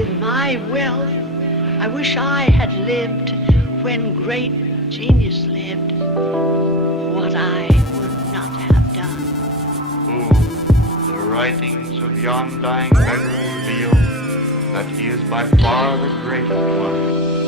with my wealth, I wish I had lived when great genius lived. What I would not have done. Who, the writings of yon dying beggar reveal that he is by far the greatest one.